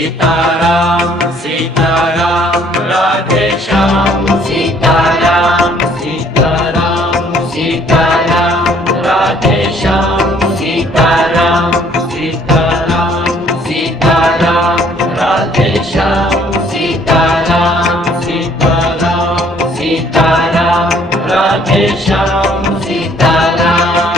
Sitaram Sitaram Radhe Shyam Sitaram Sitaram Sitaram Radhe Shyam Sitaram Sitaram Sitaram Radhe Shyam Sitaram Sitaram Sitaram Radhe Shyam Sitaram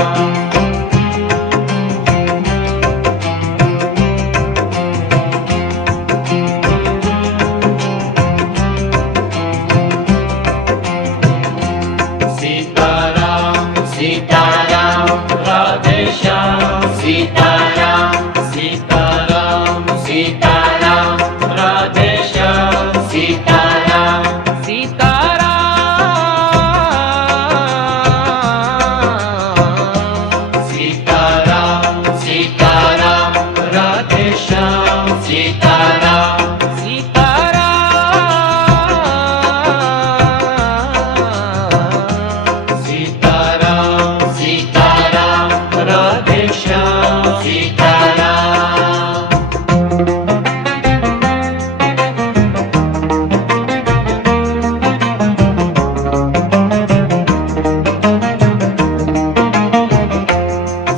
Sitaram Radhe Shyam Sitaram Sitaram Sitaram Radhe Shyam Sitaram Sitaram Sitaram Sitaram Radhe Shyam Sitaram Radhe Shyam Sitaram Sitaram Sitaram Radhe Shyam Sitaram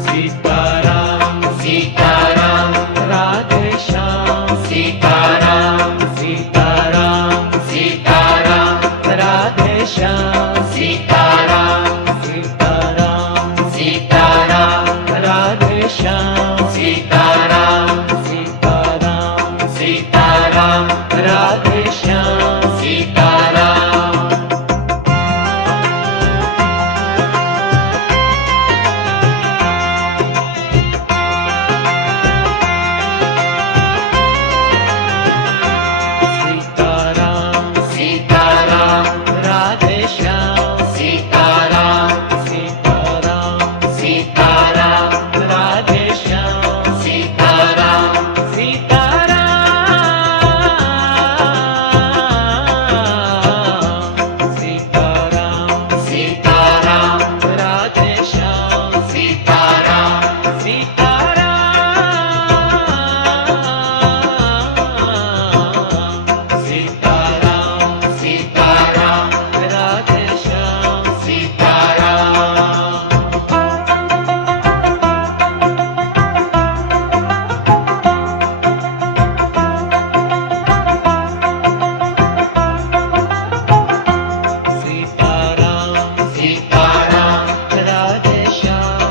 Sitaram Sitaram Radhe Shyam Sitaram Sitaram Sitaram Radhe Shyam Sitaram Sitaram Sitaram Radhe Shyam Sitaram Sitaram Sitaram Radhe Shyam Sitaram Sitaram Sitaram Radhe Shyam Sitaram Sitaram Sitaram Sitaram Radhe Shyam Sitaram Sitaram Sitaram Sitaram Radhe Shyam Sitaram Sitaram Sitaram Radhe Shyam